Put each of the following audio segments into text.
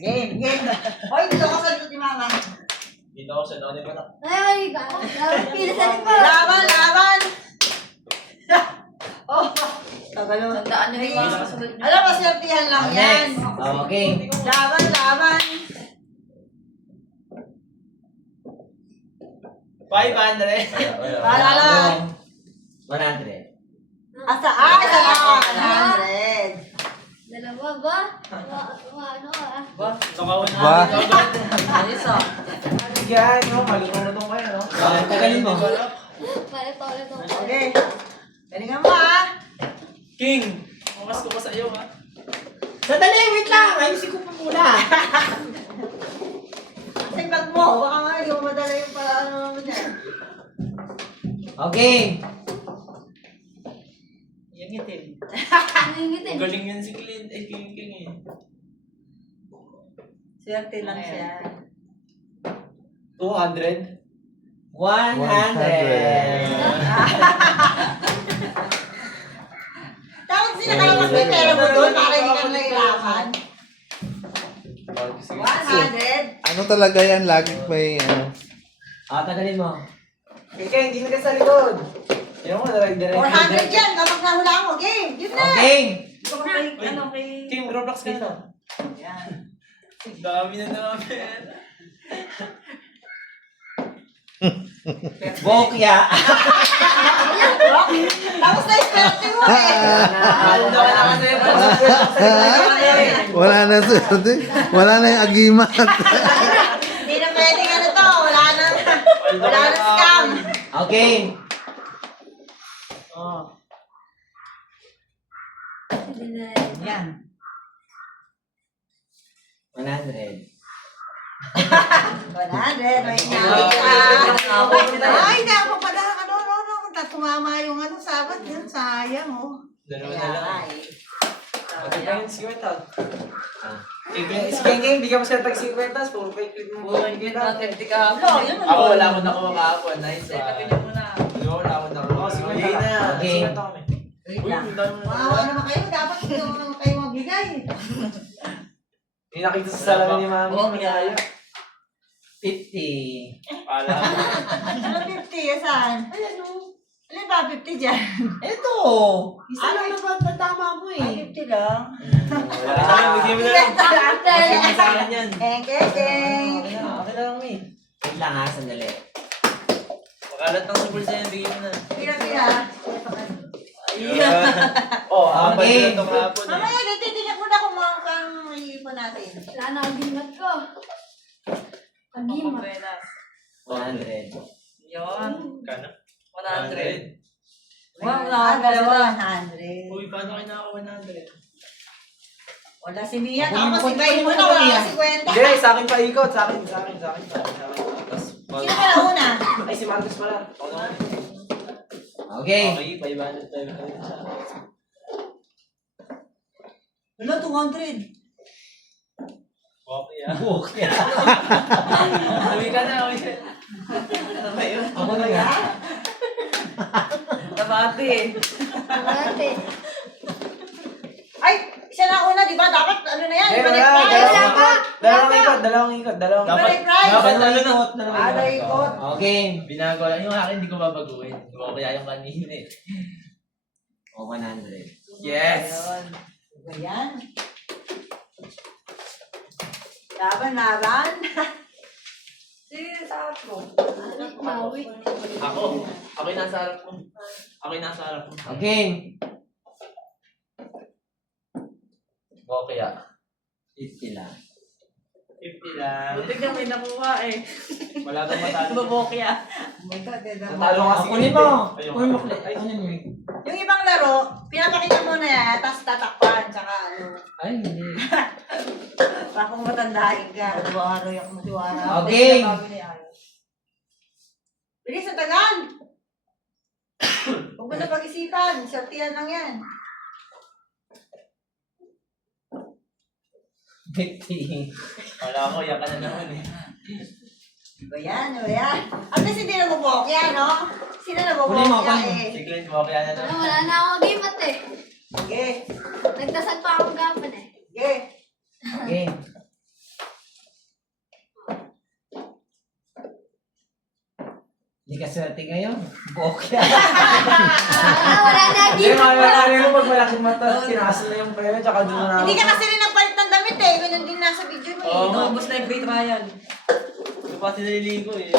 Game. Hoy, dito ako sa likod ni Mama. Dito ako sa loob ko na. Ay, pila sa likod. Laban! Oh, tagalo. Tandaan nyo yung mga kasunod nyo. Alam mo, swertihan lang yan. Okay. Laban. 500. Paalala. 100. Asa? Isa lang. 100. Dalawa ba? Ano ah? Nakawan Ba? Ayos ah. Yan, no? Malutong kayo, no? Tagalin mo. Ulit. Okay. Galingan mo ah. King! Bukas ko pa sa iyo, ha? Sandali, wait lang. Ayusin ko pa muna. Kasi bag mo. Baka nga hindi mo madala yung para ano naman yan. Okay. Yan itim. Nangingitin. Galing yan si Clint. King eh. Swerte lang siya. 200? 100. Dapat sila kaya mas may pera mo doon para hindi ka mahirapan. 100. Ano talaga yan? Lagi may Tagalin mo. King, hindi na ka sa likod. Yan mo, direct. 400 yan. Kapag nahula mo, game. Yun na. Okay. King, Roblox ka na. Yan. Dami na namin. Bokya. Tapos na swerte mo eh. Ano na ka kasi wala na swerte. Wala na yung agimat. Hindi na pwedeng ano to. Wala na scam. Okay. Oh. Yan. 100. 100. May nyari ka. Ay, hindi ako pala. Ano. Tumama yung sabat yun. Sayang oh. Dalawa na lang. Ay. Pati pa yun, 50. Si King, bigyan mo siya tag 50. Puro fake clip mo. Ano, yun Ako, wala akong nakuha kahapon. Nice. Wala akong nakuha. 50 na. Okay. 50 kami. Wait lang. Maawa naman kayo. Dapat hindi naman kayo magbigay. Hindi nakita sa salamin ni Mami. Oo, kaya. 50. Pala. Ano 50? Saan? Ayan o. Alin ba 50 dyan? Ito. Isa lang naman tama mo Ay, eh. 50 lang. Wala na, bigyan mo na lang. Bigyan mo sa akin yan. Keng. Okay lang, Mi. Wait lang ha, sandali. Makalat ng super sa'yo, bigyan mo na. Pila. Oh, ang Okay. balik na itong hapon. Mamaya, natitignan ko na kung mga kang iipon natin. Wala na ang gimat ko. Ang gimat. 100. Yun. Kana? 100. 100. Dalawa, 100. Uy, paano kayo nakaka 100? Wala si Mia. Kunin mo, Tapos kunin mo, ibahin mo kunin na. mo, Wala Mia. ka 50. Hindi, sa akin pa ikot. Sa akin pa. Tapos, Sino ka na una? ay, si Marcos pala. Ako naman. Okay. Okay, 500 tayo. Wala, 200. Okay, ah. Bokya. Uwi ka na, uwi ka. Ako na nga. Tabati eh. Ate. Ay, siya na una, di ba? Dapat ano na yan? Eh, Ibalik wala. price. Dalawang ikot. Ibalik price. Dapat ano na. Ada ikot. Okay. Binago lang. Yung akin, hindi ko babaguhin. Hindi kaya yung kanina eh. O, 100. Yes! Ayun. Ano yan? Laban. Sige, sa mo. Mawi. Ako yung nasa harap mo. Okay. Okay, ah. 50 lang. 50 lang. Buti ka may nakuha eh. Wala kang matalo. Babokya. Oh my God, Natalo ka si Kunin mo. Ayun. Kunin mo. Ay, kunin mo. Yung ibang laro, pinapakita mo na yan, tapos tatakpan, tsaka ano. Ay, hindi. Para kung matandahin ka. Matiwara yung matiwara. Okay. Bilis sa tagal! Huwag mo na pag-isipan, sortihan lang yan. 50. Wala ko, yakan na naman eh. Ano yan? At least hindi nabubokya, no? Sino nabubokya eh? Si Clint mo, kaya na naman. Wala na akong gimat eh. Sige. Nagdasal pa akong gapan eh. Sige. Okay. ka swerte ngayon. Bokya. Wala na Hindi, marami mo pag malaking mata, tinaas na yung premyo, tsaka doon na Hindi ka kasi rin nagpalit ng damit eh. Ganyan din nasa video mo eh. Oo, Naubos na yung free trial. Ito pati naliligo eh.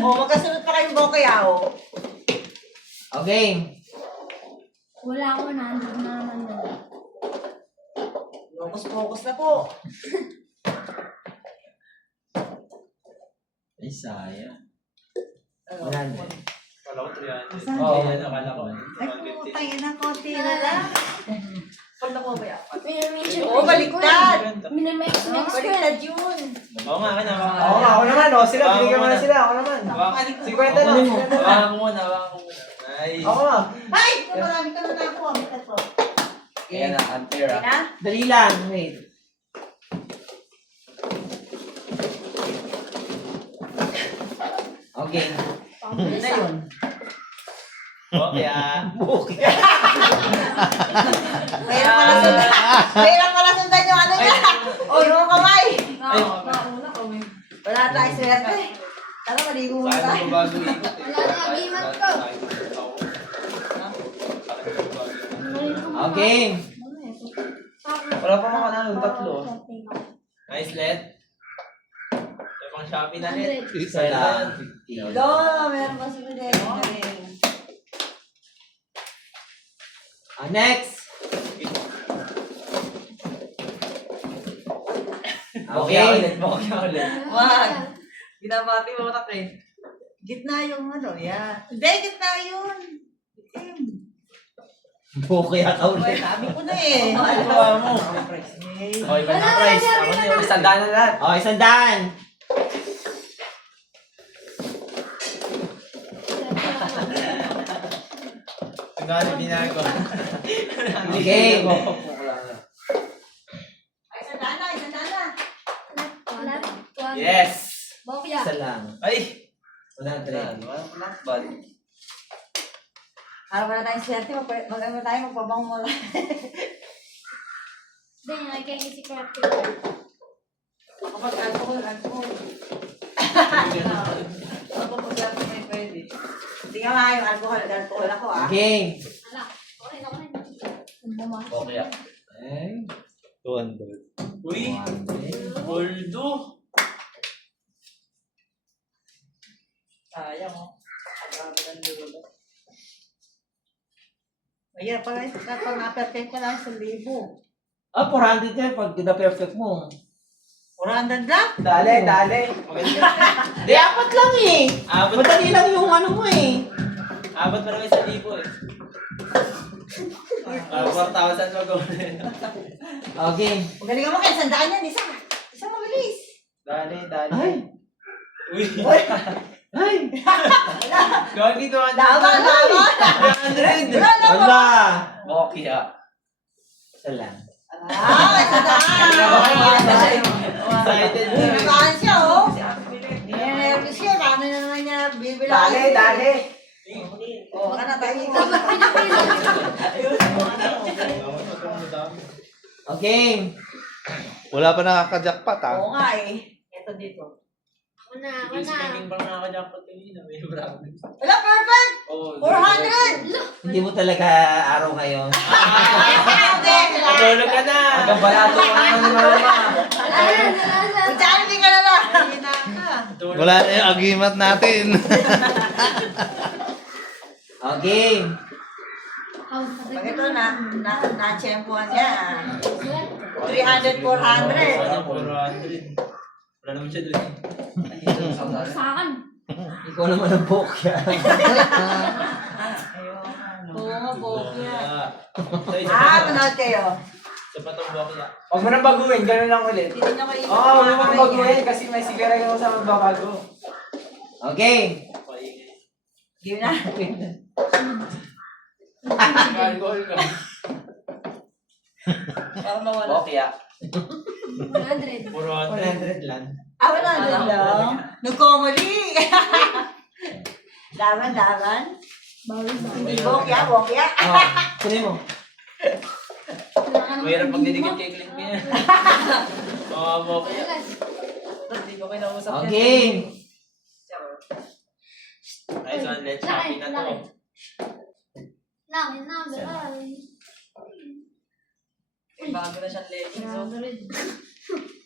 Magkasunod pa kayong bokeh Okay. Wala ko na. Hindi na naman doon. Focus na po. Ay, sayang. 100. Kala ko 300. Oo. Ayan, akala ko. Ay, putang ina, konti na lang. Pag nakuha ba yan? Minimation. Oo, baliktad. Minimation next week. Baliktad yun. Oo nga, kanya. Oo nga, ako naman. O, sila. Binigyan mo na sila. Ako naman. 50 lang. Hawakan mo muna, hawakan mo muna. Nice. Ako nga. Ay, marami ka na ako. May to. Ayan na, unfair ah. Na? Dali lang. Wait. Okay. Yun na yun. Okay ah. Bokya. Mayroon pala sundan. Mayroon pala sundan yung ano niya. O, yung kamay. Nakauna kami. Wala tayong swerte. Tara, maligo muna Saan tayo. mo bago ikot eh? Wala na agimat ko. Okay. Wala pa mga kanalo, tatlo. Nice, Let. May pang Shopee na, Let. 100. Isa lang. 50. Do, meron pa si Fidel. Next. Bokya Okay. ulit, bokya ulit. Wag. Binabati mo na eh. Gitna yung ano, yan. Hindi, gitna yun. Itim. Bokya ka Uy, ulit. sabi ko na eh. Ano ba mo? Eh, Okay, iba na price. Ako na yung isang daan na lahat. Okay, 100. Tingnan yung binago. Okay. Ay, sandana, sandana. Yes! Bokya. Isa lang. Ay! 100. Not bad. Para wala tayong swerte, mag-ano tayo, magpabango mo lang. Hindi, nagkain si Crafty. Kapag alcohol. Mapapaglapo na yung pwede. Hindi nga nga yung alcohol ako ah. Okay. Ala, okay na ako rin. Ang bumas. Bokya. Okay. 200. Uy! 100. Goldo! Sayang oh. Grabe ng dulo. Ayan, pag na-perfect ka lang sa 1,000. Ah, 400 yan pag na-perfect mo. 400 lang? Dali, dali. Maganda. Di, apat lang eh. Abot, Madali lang yung ano mo eh. abot pa naman sa libo eh. 4,000 mag-ulit. Okay. Magaling mo kayo, sandaan yan, isa. Isa mabilis. Dali, dali. Ay. Uy! Ay. Gagi to, Laban. 100! Wala. Bokya. Isa lang. May sandaan. Excited na eh. Nakaan siya, oh. Nervous siya, paano na naman niya bibilangin? Dali. Oh, baka na tayo. Okay. Wala pa nakaka-jackpot ah. Oo nga eh. Ito dito. Una. Parang nakaka-jackpot kanina. May bravo. Wala, perfect! Oh, 400! Hindi mo talaga araw ngayon. Tulog ka na. Hanggang balato ka naman ni mama. Magsabi ka na lang. Tulog. Wala na yung agimat natin. Okay. Pag ito na-tsempuhan niya. 300, 400. 400. Wala naman siya doon. Sa akin. Ikaw naman ang bokya. Oo nga, bokya. Ah, Manood kayo. sa patong bokya. Huwag mo nang baguhin, gano'n lang ulit. Hindi niyo kayo. Oo, huwag mo nang baguhin kasi may sigara yung sa magbabago. Okay. Give na. Alcohol ka. Para mawala. Bokya. 100. 400. 100 lang. Wala na lang. Nagkomali. Laban. Bawal. Hindi bokya. Oh, kunin mo. Mahirap magdidikit kay Clint niya. Oo, bokya. Hindi ko kinausap yan. Okay. Nice Let Shopee na to. Langit na, gano'n. May bago na siyang leggings. Oh.